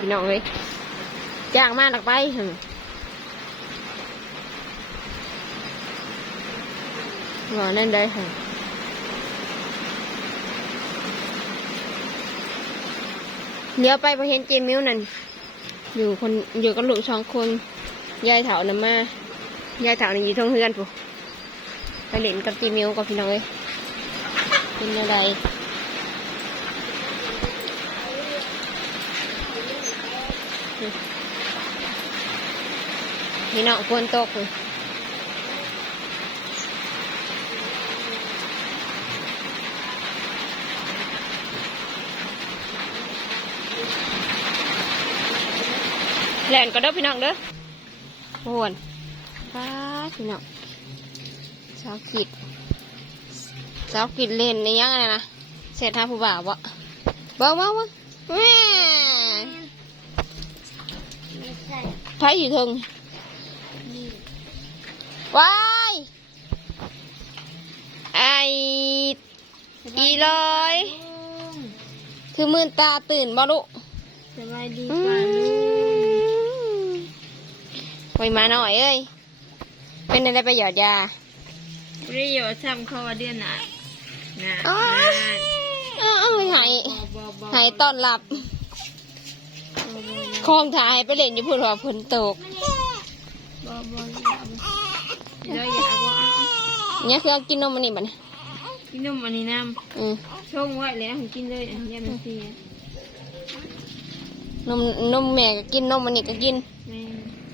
พี่น้องเลยจ้างมาหนักไปหึว่านั่นได้ค่ะเดี๋ยวไปพอเห็นเจมิวนั่น อยู่คนอยู่กับลูกสองคน ยายเถาน่ะมายายเถานี่อยู่ทางเฮือนปุ๊ไปเล่นกับเจมิวกับพี่น้องเลยเป็นอะไร พี่น้องฝนตกเลยแลนก็เด้อพี่น้องเด้อโหนป้าพี่น้องสาวกิดสาวกิดเล่นในยังไงนะเสร็จท่าผู้บ่าวบ่บ่บ่บ่แม่ใช่ ไผอยู่เทึงนี่ว้ายไออีลอย คือมื่นตาตื่นบ่ลูกสบายดีอืกว่าลูกมไปมาหน่อยเอ้ย เป็นอะไรไปหยอดยาประโยชน์ซ้ำเขาว่าเดือนไหนนะอ๋อเอ้าวหายบอบอหายต้อนรับ คลองถ่ายไปเล่นอยู่พูดว่าฝนตกบอบออย่าเราอย่าว่าเนี่ยคือเอากินนมมันนี่บัดนกินนมอันนี้น้อืมำช่วงไว้แล้วผมกินเลยอันนี้มันเสียนมนมแม่ก็กินนมมันนี่ก็กินแม่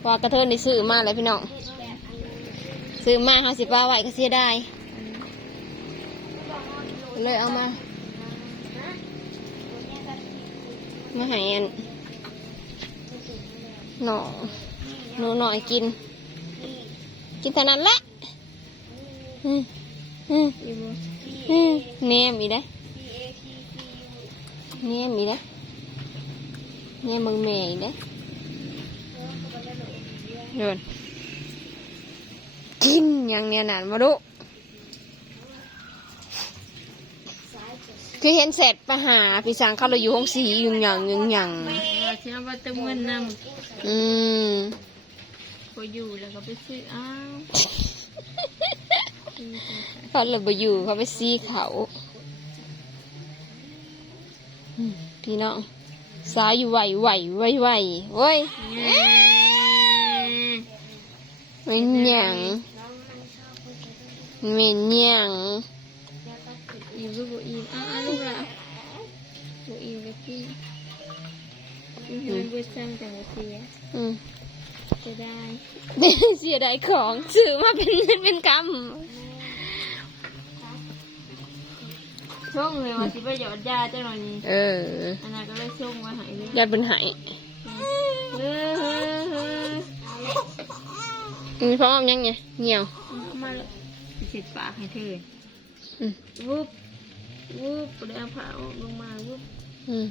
ว่ากระเทินได้ซื้อมาเลยพี่น้องซื้อมาเขาสิป้าไว้ก็เสียดายเลยเอามา มาให้อัน หน่อหนูหน่อยกิน กินเท่านั้นแหละอืมอืมอืมแหนมอีได้แหนมอีได้แหนมมึงแม่อีได้เดินกินอย่างเนี้ยนานมาดูคือเห็นเสร็จไปหาพี่สังเขาเราอยู่ห้องสียุงหยังยุงหยัง เราเชื่อว่าเติมเงินนอืมำพออยู่แล้วก็ไปซื้ออ้าวเขาเลยไปอยู่เขาไปซีเขาอืมพี่น้องสายอยู่ไหวไหวไหวไหวเว้ยแม่ไม่หยังไม่หยังอีลูกบ่อีอ้าวลูกละบ่อีเลยพี่ อีมันบ่ซ้ำแต่ว่าเสียอืมจะได้เสียดายของซื้อมาเป็นเงินเป็นกช่วงเลยว่าสิไปหยอดยาจังหน่อยนี่ำเอออันนั้นก็เลยส่งมาให้เลยยายเป็นไหายเฮ้อเฮ้อเฮ้อมีพร้อมยังไงเหี่ยวเอามาเลยเสร็จปากให้เธออืมวุบวุบเดี๋ยวเอาผ้าออกลงมาวุบอืม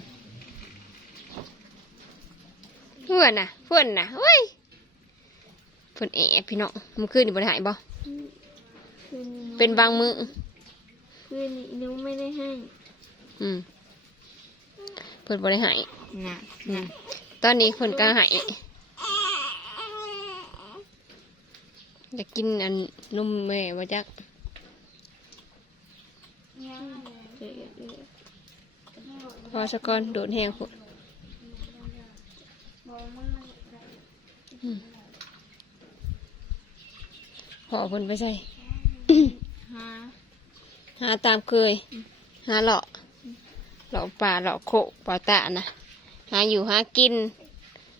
เพื่อนน่ะเพื่อนน่ะเฮ้ยเพื่อนแอบพี่น้องมันขึ้นอยู่บนหายบ่คืนนี้เป็นบางมือคืนนี้หนูไม่ได้ให้อืมเพื่อนบริหายน่ะอืมตอนนี้เพื่อนก็หายจะกินอันนมแม่ว่าจักเดี๋ยวเดี๋ยวพอสะก่อนโดดแห้งพุ่น อืมพอเพิ่นไปใส่หาหาตามเคย หาเลาะเลาะป่าเลาะโคกป่าตะนะหาอยู่หากิน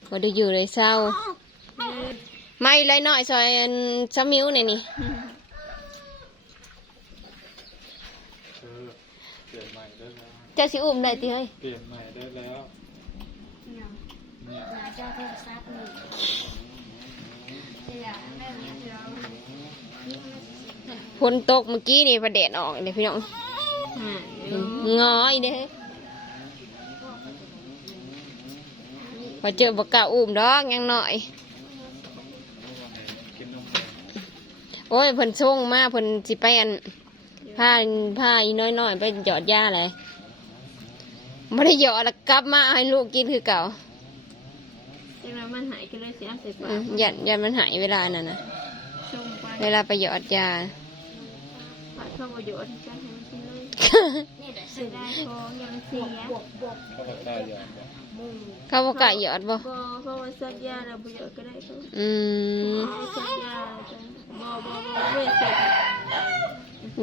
บ่ได้อยู่เลยเศร้าไม่เลยหน่อยซอยอันสมิวเนี่ยนี่เออเปลี่ยนใหม่ได้แล้วเจ้าสิอุ้มได้ติเฮ้ยเปลี่ยนใหม่ได้แล้วเนี่ย เจ้าโทรศัพท์นี่ฝนตกเมื่อกี้นี่ประเดดออกเลยพี่น้องงออีเด้อพอเจอบอกกล้าอุ้มดอกยังหน่อย โอ้ยเพิ่นส่งมาเพิ่นสิไปอันผ้าผ้าอีน้อยๆไปหยอดยาเลยไม่ได้หยอดแล้วกลับมาให้ลูกกินคือเก่า จังนั้นมันหายก็เลยเสียใส่ปาอืกมยันยันมันหายเวลานั่นนะชงไปเวลาไปหยอดยา ปากเข้าประโยชน์จังให้มันกินเลยเสียดายของอย่ามันเสียเขาก็ได้อย่างบ่เขาบอกกะหยอดบ่บ่เพราะว่าสักยาเราประโยชน์ก็ได้เขาอืมสักยาจังบ่บ่บ่เว้ยเสร็จ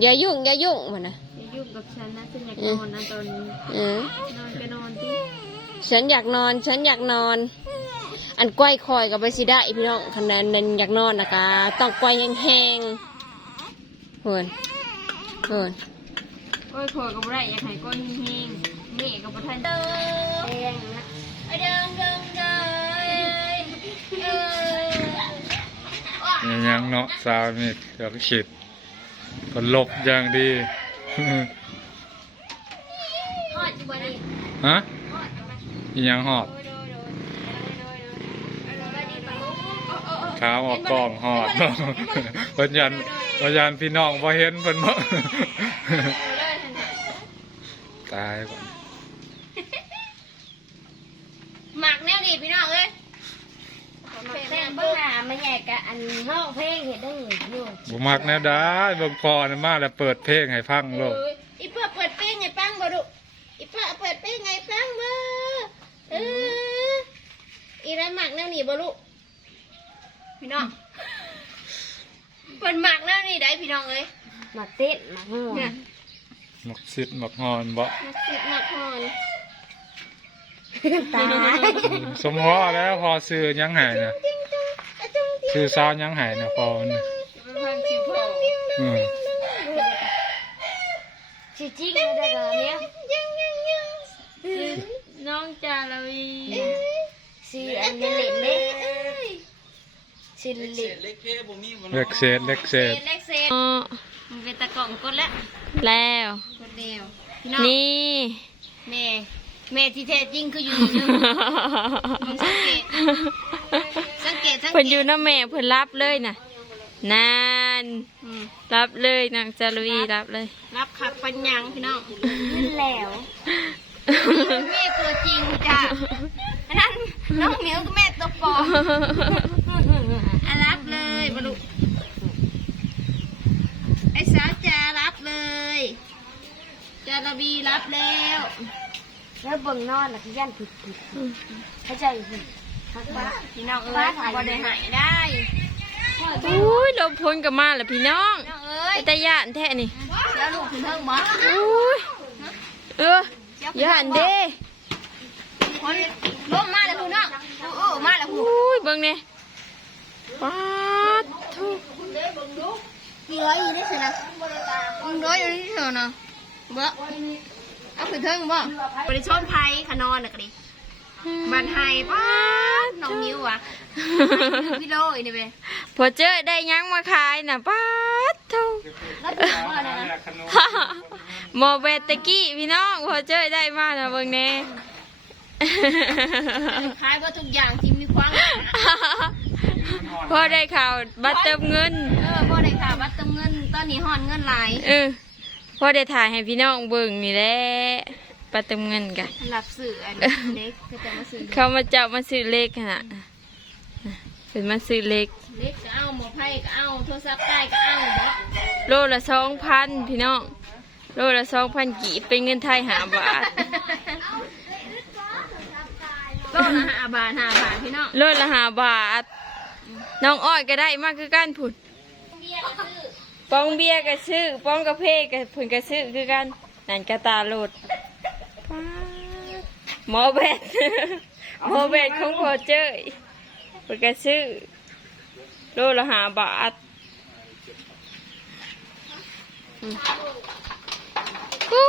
อย่ายุ่งอย่ายุ่งมันนะอย่ายุ่งกับฉันนะฉันอยากนอนนะตอนนี้เออนอนก็นอนที่ฉันอยากนอน ฉันอยากนอน อันก้อยคอยกับไปสิได้พี่น้องคันนั้นนั้นอยากนอนนะคะต้องก้อยแห้งๆเพิ่นเพิ่นโอ้ยขอยกับไรอยากให้ก้อนแห้งๆนี่กับประทานเดินเดิงเดิงเดิงเออยังยังเนาะสาวนี่เกือบขิดก็หลบอย่างดีฮะยังหอด ขาวออกกล้องหอดเพิ่นยันเพิ่นยันพี่น้องบ่เห็นเพิ่นบ่ตายก่อนหมักแนวนี้พี่น้องเอ้ยเพลงเบื้องหน้าไม่ใหญ่กะอันร้องเพลงเห็นได้อยู่บ่มักแนวได้เบิ่งพอนะมาแล้วเปิดเพลงให้ฟังโลกอีเพื่อเปิดเพลงไงปังบ่ดุอีเพื่อเปิดเพลงไงปังบ่เอออีไรหมักแนวนี้บ่ลูก พี่น้องเปิดหมักแนวนี้ได้พี่น้องเอ้ยหมักเต้นหมักหัวเนี่ยมักซิดมักฮอนบ่หมักสิบหมักหอนตายสมพอแล้วพอซื้อหยังให้น่ะซื้อซาวหยังให้น่ะพอมันน่ะเป็นพันชิวพออืมชิจิกเลยได้เหรอเนี่ยยังยังยังน้องจาลาวีชื่ออันนี้เล็กเล็กชื่อเล็กเล็กเศษเล็กเศษเล็กเซนมันเป็นตะกล่องกดแล้วแล้วกดเดียวพี่น้องนี่แม่แม่ที่แท้จริงคืออยู่นี่นึงมึงสังเกตสังเกตสังเพิ่นเกอยู่ตน้ำแม่เพิ่นรับเลยน่ะนานอืมรับเลยนางจารุวีรับเลย รับขักปัญญังพี่น้องนั่นแล้วแม่ตัวจริงจ้ะอันนั้นน้องเหมียวกับแม่ตัวปลอมอะรับเลยบลุไอ้สาวจารับเลย จาระบีรับแล้วแล้วเบิ่งนอนน่ะคือย่านผิดผิดเข้าใจผิดทักบ้าพี่น้องเอ้ยบ่ได้หายได้อุ้ยลมพ้นกับมาแล้วพี่น้องน้องเอ้ยไอ้ตาย่านแท้นี่แล้วลูกคุณเทิงบ่อุ้ยเออย่านเด้คนล้มมาแล้วคุณน้องเออมาแล้วคุณอุ้ยเบิ่งเนี่ยป๊าดทุกกี่ร้อยอยู่นี่สินะมึงร้อยอยู่นี่เถอะเนาะเบ้อเอาคุณเทิงบ่บริชนไทยขนอนน่ะกะดิบันไฮป้าดน้องมิ้วอะพี่โลอีนี่เว้ยพอเจอได้หยังมาขายน่ะป๊าดทุกหมอเบตะกี้พี่น้องพอเจอได้มาน่ะเบิ่งแน่ ขายว่าทุกอย่างที่มีความพอได้ข่าวบัตรเติมเงิน เออพ่อได้ข่าวว่าเติมเงินตอนนี้หอนเงินหลาย เออ พอได้ถ่ายให้พี่น้องเบิ่งนี่แหละบัตรเติมเงินกันหลับสื่ออันเล็กก็จะมาสื่อเขามาจับมาซื้อเลขขนาดเป็นมาซื้อเลขเล็กก็เอาหมอไพ่ก็เอาโทรศัพท์ใต้ก็เอาเนาะโลละสองพันพี่น้อง โลละสองพันกี่เป็นเงินไทยหาบาทก็ละห้าบาทห้าบาทพี่น้อง โลละหาบาท น้องอ้อยก็ได้มากคือกันผุน ป้องเบียร์ก็ซื้อป้องกาแฟก็ผุนก็ซื้อคือกันนั่นกระตาโลดป๊าดหมอแบดหมอแบดของพอเจ้ยผุนก็ซื้อโลละหาบาทอุ้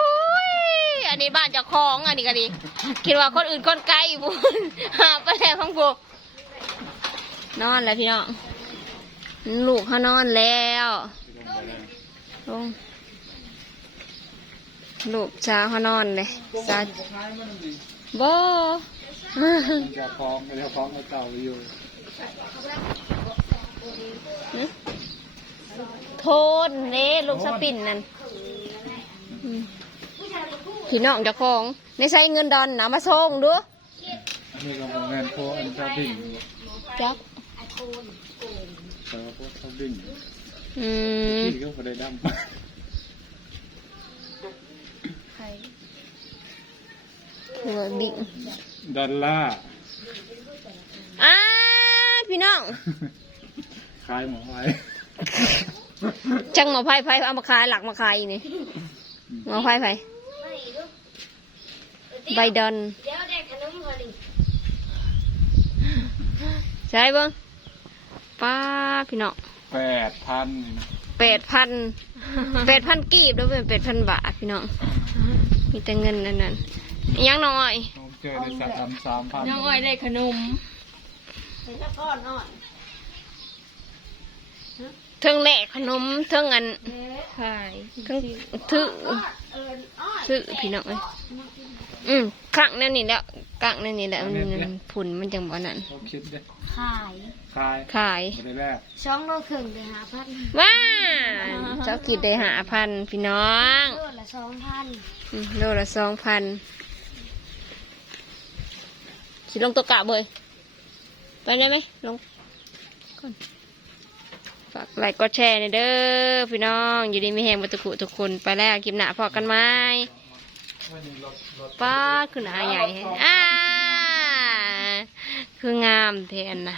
ยอันนี้บ้านเจ้าของอันนี้ก็ดีคิดว่าคนอื่นคนไกลบุญหาไปแล้วของกูนอนแล้วพี่น้องลูกเขานอนแล้ว ลงลูกจ้าเขานอนเลยจ้าบ่จะฟ้องจะฟ้องมาเก่าอยู่โทนเด้ลูกสปินนั่นอืมพี่น้องเจ้าของในใช้เงินดอนนะมาส่งดูนี่ก็บ่แม่นพวกอันชอบดิ่งจักแต่ว่าพวกชอบ ดิ่งอืมที่ก็บ่ได้ดำหัวดิ่งดอลล่าร์อ่าพี่น้อง ขายหมอไว้จังหมอไผ่ไผ่เอามาขายหลักมาขายอีนี่หมอไผ่ไผ่ใบดอนเดี๋ยวได้ขนมพอดีใช่เบิ้งป้าพี่น้องแปดพัน แปดพันแปดพันกีบแล้วเป็นแปดพันบาทพี่น้อง มีแต่เงินนั่นนั่นยังน้อยผมเจอในสัตว์ดำสามพันน้องอ้อยได้ขนมเป็นตะก้อนอ่อนเทิงแหลกขนมเทิงอันขายเทิงถือเอิญอ้อยถือพี่น้องเอ้ย อืมครั้งนั่นนี่แหล้วกลางนั่นนี่แหละมันผุนมันจังบ่นั่นเขาคิดเด้ขายขายขายบ่ได้แรกช่องโลครึ่งเลยหาพันว้าเจ้ากิดได้หาพันพี่น้องโลละสองพันอืมโลละสองพันสิลงตัวกะเบยไปได้ไหมลงก่อนฝากไลค์กดแชร์หน่อยเด้อพี่น้อง อยู่ดีมีแหงบัตุกุทุกคนไปแล้วคลิปหน้าพอกันไหม ป้าคือหนาใหญ่แฮะอ่าคืองามแทนนะ